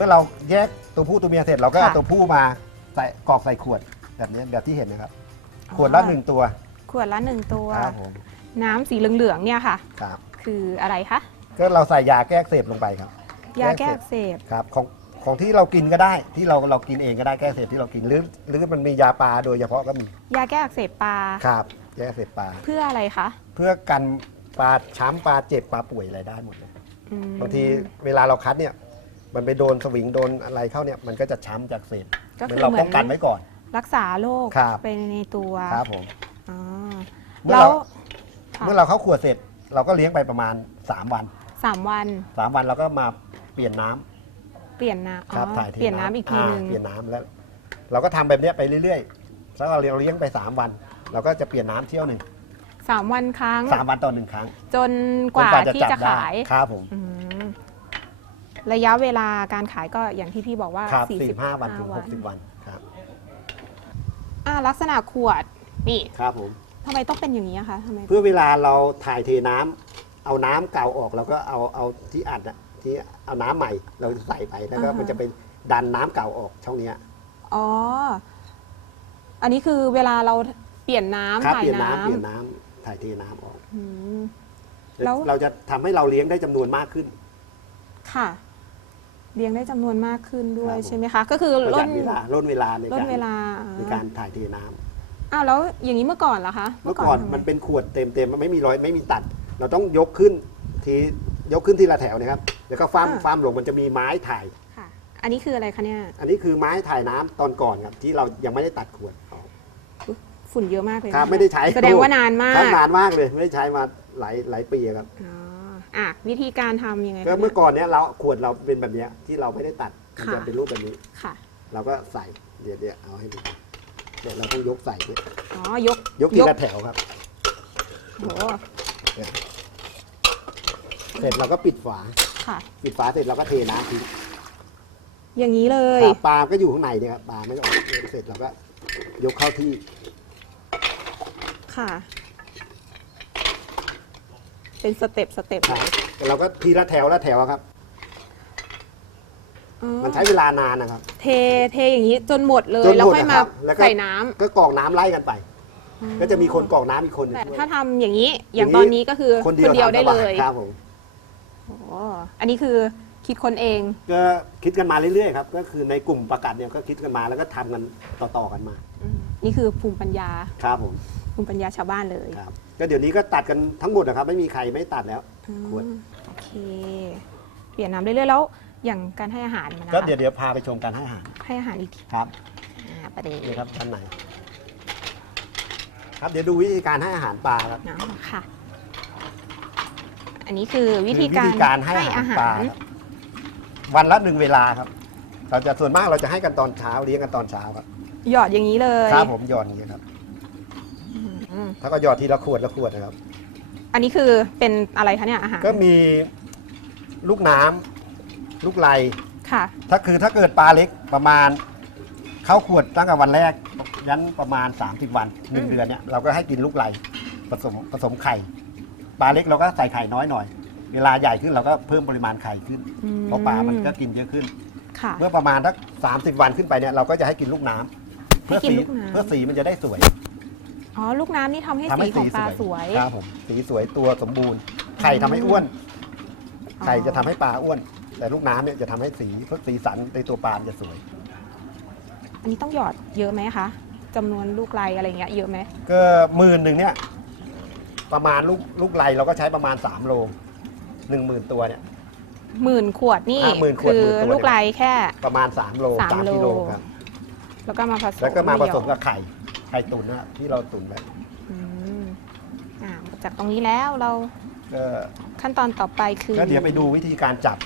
เมื่อเราแยกตัวผู้ตัวเมียเสร็จเราก็เอาค่ะ ตัวผู้มาใส่กรอกใส่ขวดแบบนี้แบบที่เห็นนะครับ ขวดละหนึ่งตัวขวดละหนึ่งตัว ครับผมน้ำสีเหลืองๆเนี่ยค่ะ ครับคืออะไรคะ ก็เราใส่ยาแก้อักเสบลงไปครับ ยาแก้อักเสบ ครับของของที่เรากินก็ได้ที่เราเรากินเองก็ได้แก้อักเสบที่เรากินหรือหรือมันมียาปลาโดยเฉพาะก็มียาแก้อักเสบปลา ครับแก้อักเสบปลา เพื่ออะไรคะเพื่อกันปลาช้ำปลาเจ็บปลาป่วยอะไรได้หมดเลยอืมบางทีเวลาเราคัดเนี่ย มันไปโดนสวิงโดนอะไรเข้าเนี่ยมันก็จะช้ำจากเศษก็เหมือคืนอเราเหมืป้อองกันไว้ก่อน รักษาโรคครับ ไปในตัวครับผม อ๋อเมื่อแล้วเรา ค่ะเมื่อเราเข้าขวดเสร็จ เราก็เลี้ยงไปประมาณ 3 วัน สามวัน3 วันเราก็มาเปลี่ยนน้ำเปลี่ยนน้ำอ๋ครับอถ่ายเทเปลี่ยนน้ำอีกทีนึงาเปลี่ยนน้ำแล้ว เราก็ทำแบบเนี้ยไปเรื่อยๆแล้วเราเลี้ยงไป 3 วัน เราก็จะเปลี่ยนน้ำเที่ยวหนึ่งสามวันครั้ง สามวันต่อหนึ่งครั้งจนกว่าจนที่จับจะได้ขาย ครับผม อืม ระยะเวลาการขายก็อย่างที่พี่บอกว่าครับ45 45วันถึงวัน60วันครับอ่าลักษณะขวดนี่ครับผมทำไมต้องเป็นอย่างนี้อะคะทำไม เพื่อเวลาเราถ่ายเทน้ำเอาน้ำเก่าออกแล้วก็เอาเอาที่อัดอะที่เอาน้ำใหม่เราใส่ไปแล้วก็มันจะเป็นดันน้ำเก่าออกช่องเนี้ย อ๋อ อันนี้คือเวลาเราเปลี่ยนน้ำครับถ่ายเปลี่ยนน้น้ำเปลี่ยนน้ำถ่ายเทน้ำออกำอืม แล้ว เราจะทำให้เราเลี้ยงได้จำนวนมากขึ้น ค่ะ เลี้ยงได้จำนวนมากขึ้นด้วยครับผม ใช่ไหมคะ ก็คือประหล่ยันดเวลาล่นเวลาในล่นการเวลาในการถ่ายเทน้ำอ้าวแล้วอย่างนี้เมื่อก่อนเหรอคะเมื่อก่อนทำไมันเป็นขวดเต็มเต็มๆไม่มีรอยไม่มีตัด เราต้องยกขึ้นทียกขึ้นทีละแถวนะครับแล้วก็ฟ้ามอ่าฟ้ามลงมันจะมีไม้ถ่าย ค่ะ อันนี้คืออะไรคะเนี่ยอันนี้คือไม้ถ่ายน้ำตอนก่อนครับที่เรายังไม่ได้ตัดขวดออกฝุ่นเยอะมากเลยครับนะะไม่ได้ใช้ แสดงว่านานมาก ใช้นานมากเลยไม่ได้ใช้มาหลายหลายปีครับ อ๋อ อะวิธีการทำยังไงคะก็เมื่อก่อนเนี้ยเราขวดเราเป็นแบบเนี้ยที่เราไม่ได้ตัดมันค่ะจะเป็นรูปแบบนี้ ค่ะเราก็ใส่เดี๋ยวเดี๋ยวเอาให้ดูเดี๋ยวเราต้องยกใส่ด้วยอ๋อยกยกทีละแถวครับ โหเสร็จเราก็ปิดฝา ค่ะ ปิดฝาเสร็จเราก็เทน้ำทิ้งอย่างนี้เลยครับปลาก็อยู่ข้างในเนี่ยครับปลาไม่ได้ออกเสร็จเราก็ยกเข้าที่ค่ะ เป็นสเต็ปสเต็ปคเลรับยแต่เราก็ทีละแถวละแถวครับ อ๋อมันใช้เวลานานนะครับเทเทอย่างนี้จนหมดเลยจนหมดแล้วค่อยนะคมารับแล้วก็ใส่น้ำก็กรอกน้ำไล่กันไปอ๋อก็จะมีคนกรอกน้ำอีกคนหนึงแต่ด้วยถ้าทำอย่างนี้อย่างอย่างนี้ตอนนี้ก็คือคนเดียวได้ทำสบาเลยครับผมโอ้อันนี้คือคิดคนเอง ก็คิดกันมาเรื่อยๆครับ ก็คือในกลุ่มประกาศเนี่ยก็คิดกันมาแล้วก็ทำกันต่อๆกันมา นี่คือภูมิปัญญา ครับผม ภูมิปัญญาชาวบ้านเลยครับก็เดี๋ยวนี้ก็ตัดกันทั้งหมดนะครับ ไม่มีใครไม่ตัดแล้วอืมควรโอเค เปลี่ยนน้ำเรื่อยๆแล้วอย่างการให้อาหารมันนะก็คะเดี๋ยวเดี๋ยวพาไปชมการให้อาหารให้อาหารอีกทีครับอ่าประเด็นนี่ครับชั้นไหนครับเดี๋ยวดูวิธีการให้อาหารปลาครับเนาะค่ะ อันนี้คือวิธีคือการวิธีการให้อาหารปลาครับวันละหนึ่งเวลาครับ เราจะส่วนมากเราจะให้กันตอนเช้าเลี้ยงกันตอนเช้าครับหยอดอย่างนี้เลย ครับผมหยอดอย่างนี้ยครับอืม ถ้าก็หยอดทีละขวดละขวดนะครับ อันนี้คือเป็นอะไรคะเนี่ยอาหารก็มีลูกน้ำลูกไหลค่ะ ถ้าคือถ้าเกิดปลาเล็กประมาณ เข้าขวดตั้งแต่วันแรก ยันประมาณ 30 วันหนึ่งอืม เดือนเนี่ยเราก็ให้กินลูกไหลผสมผสมไข่ปลาเล็กเราก็ใส่ไข่น้อยหน่อย เวลาใหญ่ขึ้นเราก็เพิ่มปริมาณไข่ขึ้นอืมเพราะปลามันก็กินเยอะขึ้น ค่ะ เมื่อประมาณสักสามสิบวันขึ้นไปเนี่ยเราก็จะให้กินลูกน้ำให้เพื่อกินสีลูกน้ำเพื่อสีมันจะได้สวย อ๋อ ลูกน้ำนี่ทำให้ทำสีให้ขอสีงปลาสวย ครับผมสีสวยตัวสมบูรณ์ ไข่ทำให้อ้วน ไข่จะทำให้ปลาอ้วน แต่ลูกน้ำเนี่ยจะทำให้สีเพื่อสีสันในตัวปลามันจะสวย อันนี้ต้องหยอดเยอะไหมคะจำนวนลูกไรอะไรเงี้ยเยอะไหมก็หมื่นหนึ่งเนี่ยประมาณลูกลูกไรเราก็ใช้ประมาณ 3 โลหนึ่งหมื่นตัวเนี่ย หมื่นขวดนี่อะหมื่นขวดคือหมื่นตัว ลูกไรแค่ ประมาณ 3 โลสามสามโลกิโลครับแล้วก็มาผสมแล้วก็มาผสมหยอดกับไข่ ไข่ตุ๋นนะที่เราตุ๋นไว้อืมอ่าจากตรงนี้แล้วเราก็ขั้นตอนต่อไปคือก็เดี๋ยวไปดูวิธีการจับ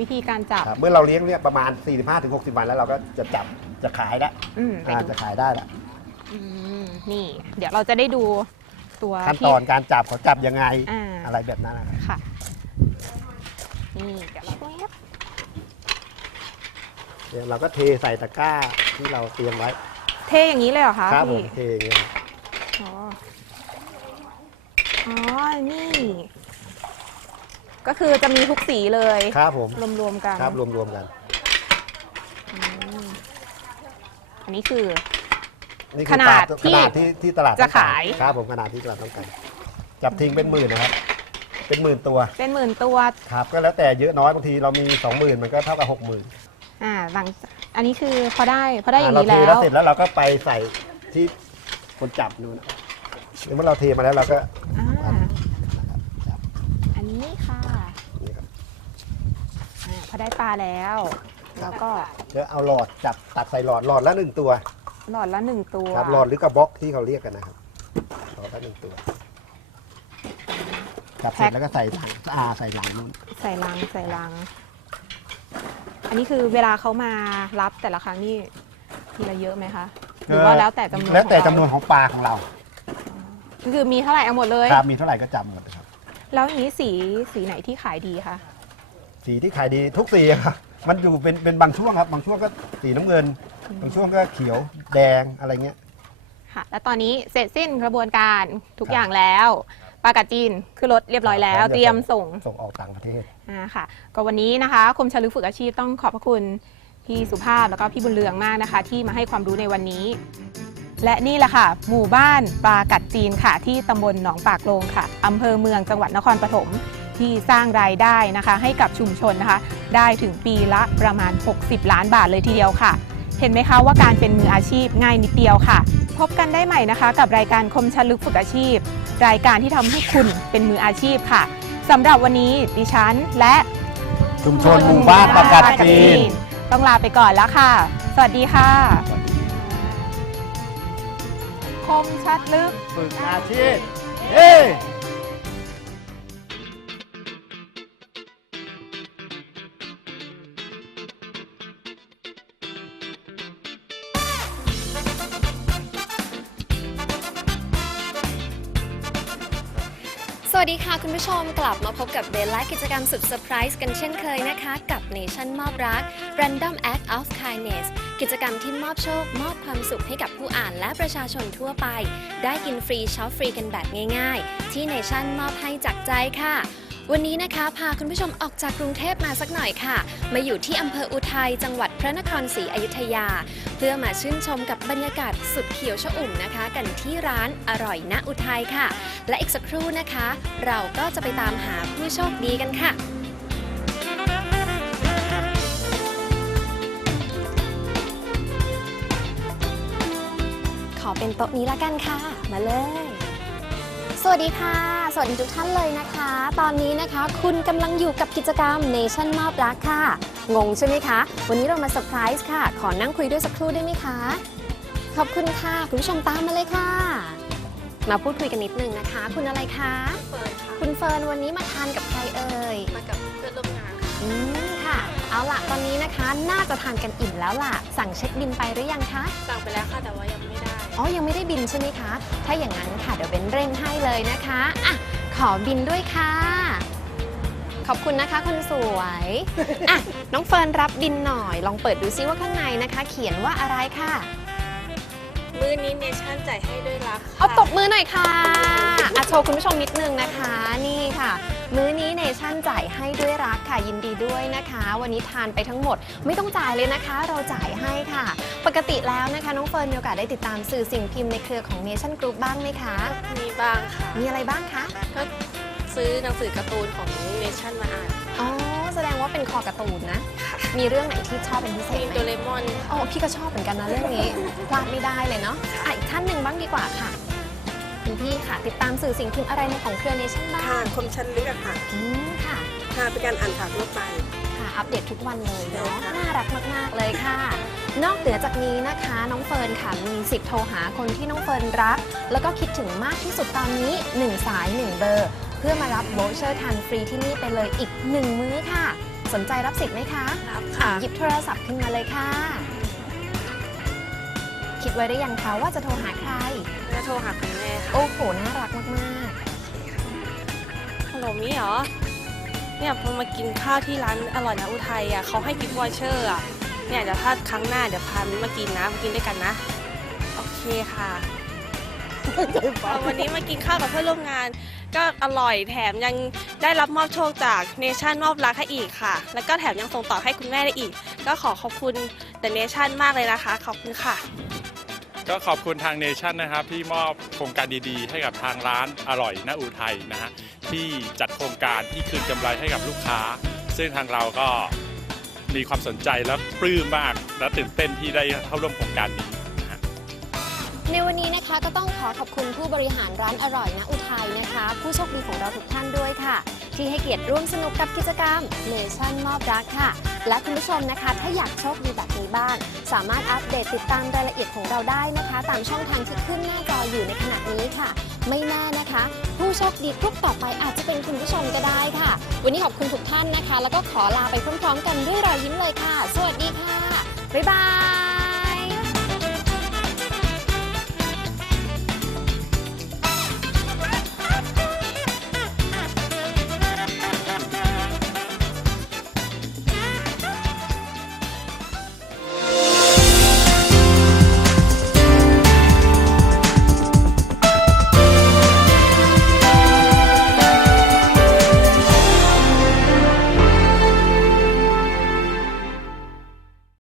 วิธีการจับครับเมื่อเราเลี้ยงเนี่ยประมาณ 45-60 วันแล้วเราก็จะจับจะขายแล้วอืมไปอ่าดูจะขายได้แล้วอืมนี่ เดี๋ยวเราจะได้ดูตัวขั้นที่ตอนการจับเขาจับยังไงอ่า อะไรแบบนั้นนะครับค่ะ นี่เดี๋ยวเราก็เอฟเดี๋ยวเราก็เทใส่ตะกร้าที่เราเตรียมไว้ เทอย่างนี้เลยเหรอคะครับผพี่มเทอย่างเงี้ยอ๋ออ๋อ นี่ ก็คือจะมีทุกสีเลยครับผมรวมๆกัน ครับรวมๆกันอืมอันนี้คือ นี่ขคือนาดตลที่ขนาดที่ที่ตลาดจะต้องกรขาย ครับผมขนาดที่ตลาดต้องการจับทิ้งเป็นหมื่นนะครับ เป็นหมื่นตัวเป็นหมื่นตัว ครับ ก็แล้วแต่เยอะน้อยบางทีเรามีสองหมื่นมันก็เท่ากับหกหมื่นอ่าหลัง อันนี้คือพอได้พอได้อย่างเรานี้เทแล้แล้วว เสร็จแล้วเราก็ไปใส่ที่คนจับนู่นนะหรือเมื่อเราเทมาแล้วเราก็อ่าจับอันนี้ค่ะนี่ครับอ่าพอได้ปลาแล้ว แล้วก็แล้วเอาหลอดจับตัดใส่หลอดหลอดละหนึ่งตัวหลอดละหนึ่งตัวครับหลอดหรือกระบอกที่เขาเรียกกันนะครับหลอดละหนึ่งตัวจับเสร็จแล้วก็ใส่หลังอ่าใส่หลังนู่นใส่ลังใส่ลัง อันนี้คือเวลาเขามารับแต่ละครั้งนี่ทีละเยอะไหมคะหรือว่าแล้วแต่จำนวนแล้วแต่ของจำนเราวนของปลาของเราก็คือมีเท่าไหร่เอาหมดเลย ครับมีเท่าไหร่ก็จำหมดนะครับ แล้วอย่างนี้สีสีไหนที่ขายดีคะ สีที่ขายดีทุกสีครับมันอยู่เป็นเป็นบางช่วงครับ บางช่วงก็สีน้ำเงิน บางช่วงก็เขียวแดงอะไรเงี้ย ค่ะ แล้วตอนนี้เสร็จสิ้นกระบวนการทุกครับ อย่างแล้ว ปลากระจีนคือรถเรียบร้อยแล้วครับเตรียมส่งส่งออกต่างประเทศอ่าค่ะ ก็วันนี้นะคะคมชลึกฝึกอาชีพต้องขอบพระคุณพี่สุภาพแล้วก็พี่บุญเรืองมากนะคะ ที่มาให้ความรู้ในวันนี้ และนี่แหละค่ะ หมู่บ้านปลากัดจีนค่ะ ที่ตำบลหนองปากโลงค่ะอำเภอเมืองจังหวัดนครปฐมที่สร้างรายได้นะคะ ให้กับชุมชนนะคะ ได้ถึงปีละประมาณ 60 ล้านบาทเลยทีเดียวค่ะ เห็นไหมคะว่าการเป็นมืออาชีพง่ายนิดเดียวค่ะ พบกันได้ใหม่นะคะ กับรายการคมชลึกฝึกอาชีพ รายการที่ทำให้คุณเป็นมืออาชีพค่ะสำหรับวันนี้ดิฉันและชุมชนหมู่บ้านปลากัดจีน ต้องลาไปก่อนแล้วค่ะ สวัสดีค่ะ คมชัดลึก ฝึกอาชีพเฮ้ วัสดีค่ะ คุณผู้ชมกลับมาพบกับเบลและกิจกรรมสุดเซอร์ไพรส์กันเช่นเคยนะคะ กับ Nation มอบรัก Random Act of Kindness กิจกรรมที่มอบโชค มอบความสุขให้กับผู้อ่านและประชาชนทั่วไป ได้กินฟรีช็อปฟรีกันแบบง่าย ๆ ที่ Nation มอบให้จากใจค่ะวันนี้นะคะพาคุณผู้ชมออกจากกรุงเทพมาสักหน่อยค่ะ มาอยู่ที่อำเภออุทัยจังหวัดพระนครศรีอยุธยา เพื่อมาชื่นชมกับบรรยากาศสุดเขียวชอุ่มนะคะ กันที่ร้านอร่อยณอุทัยค่ะ และอีกสักครู่นะคะ เราก็จะไปตามหาผู้โชคดีกันค่ะ ขอเป็นโต๊ะนี้ละกันค่ะ มาเลย สวัสดีค่ะ สวัสดีทุกท่านเลยนะคะ ตอนนี้นะคะ คุณกำลังอยู่กับกิจกรรม Nation มอบรักค่ะ งงใช่ไหมคะ วันนี้เรามาเซอร์ไพรส์ค่ะ ขอนั่งคุยด้วยสักครู่ได้ไหมคะ ขอบคุณค่ะ คุณผู้ชมตามมาเลยค่ะ มาพูดคุยกันนิดนึงนะคะ คุณอะไรคะเฟิร์นค่ะคุณเฟิร์นวันนี้มาทานกับใครเอ่ย มากับเพื่อนร่วมงานค่ะอืมค่ะ เอาล่ะตอนนี้นะคะน่าจะทานกันอิ่มแล้วล่ะ สั่งเช็คบินไปหรือยังคะ สั่งไปแล้วค่ะแต่ว่ายังไม่ได้ อ๋อ ยังไม่ได้บินใช่ไหมคะ ถ้าอย่างนั้นค่ะเดี๋ยวเบนเร่งให้เลยนะคะอะขอบินด้วยค่ะ ขอบคุณนะคะคนสวยอะน้องเฟิร์นรับบินหน่อย ลองเปิดดูซิว่าข้างในนะคะ เขียนว่าอะไรค่ะ มื้อนี้เนชั่นจ่ายให้ด้วยรักค่ะเอาตบมือหน่อยค่ะอะโชว์คุณผู้ชมนิดนึงนะคะ นี่ค่ะ มื้อนี้เนชั่นจ่ายให้ด้วยรักค่ะ ยินดีด้วยนะคะ วันนี้ทานไปทั้งหมด ไม่ต้องจ่ายเลยนะคะ เราจ่ายให้ค่ะ ปกติแล้วนะคะน้องเฟิร์นมีโอกาสได้ติดตามสื่อสิ่งพิมพ์ในเครือของ Nation Group บ้างไหมคะ มีบ้างค่ะ มีอะไรบ้างคะ ก็ซื้อหนังสือการ์ตูนของเนชั่นมาอ่าน อ๋อ แสดงว่าเป็นคอการ์ตูนนะ มีเรื่องไหนที่ชอบเป็นพิเศมีษไหมโดเรมอนอ๋อพี่ก็ชอบเหมือนกันนะเรื่องนี้ พลาดไม่ได้เลยเนาะอะอีกท่านหนึ่งบ้างดีกว่าค่ะคุณพี่ค่ะ ติดตามสื่อสิ่งพิมพ์อะไรในของเครือ Nation บ้างค่ะคมชันลึกอะค่ะอืมค่ะ ค่ะเป็นการอ่านข่าวทั่วไป ค่ะ อัปเดตทุกวันเลยเนาะใช่ค่ะน่ารักมาก ๆ เลยค่ะ นอกเหนือจากนี้นะคะ น้องเฟิร์นค่ะมีสิทธิ์โทรหาคนที่น้องเฟิร์นรัก แล้วก็คิดถึงมากที่สุดตอนนี้ 1 สาย 1 เบอร์เพื่อมารับโบเชอร์ทานฟรีที่นี่ไปเลยอีก1มื้อค่ะ สนใจรับสิทธิ์ไหมคะรับค่ะหยิบโทรศัพท์ขึ้นมาเลยค่ะ คิดไว้ได้ยังคะว่าจะโทรหาใครแล้วโทรหาคุณแม่ค่ะโอ้โหน่ารักมากฮัลโหลมี่เหรอ เนี่ยพอมากินข้าวที่ร้านอร่อยนะอุทัยอะเขาให้กิฟต์วอเชอร์อะ เนี่ยเดี๋ยวถ้าครั้งหน้าเดี๋ยวพามิ้นมากินนะมากินด้วยกันนะ โอเคค่ะ วันนี้มากินข้าวกับเพื่อนร่วมงาน ก็อร่อยแถมยังได้รับมอบโชคจากเนชั่นมอบรักให้อีกค่ะ แล้วก็แถมยังส่งต่อให้คุณแม่ได้อีก ก็ขอขอบคุณเดอะเนชั่นมากเลยนะคะ ขอบคุณค่ะ ก็ขอบคุณทางเนชั่นนะครับที่มอบโครงการดีๆ ให้กับทางร้านอร่อยณอุทัยนะฮะที่จัดโครงการที่คืนกำไรให้กับลูกค้า ซึ่งทางเราก็มีความสนใจและปลื้มมากและตื่นเต้นที่ได้เข้าร่วมโครงการนี้ ในวันนี้นะคะก็ต้องขอขอบคุณผู้บริหารร้านอร่อยนะอุทัยนะคะ ผู้โชคดีของเราทุกท่านด้วยค่ะ ที่ให้เกียรติร่วมสนุกกับกิจกรรมเนชั่นมอบรักค่ะ และคุณผู้ชมนะคะ ถ้าอยากโชคดีแบบนี้บ้าง สามารถอัปเดตติดตามรายละเอียดของเราได้นะคะ ตามช่องทางที่ขึ้นหน้าจออยู่ในขณะนี้ค่ะ ไม่แน่นะคะ ผู้โชคดีกลุ่มต่อไปอาจจะเป็นคุณผู้ชมก็ได้ค่ะ วันนี้ขอบคุณทุกท่านนะคะ แล้วก็ขอลาไปพร้อมๆ กันด้วยรอยยิ้มเลยค่ะ สวัสดีค่ะบ๊ายบาย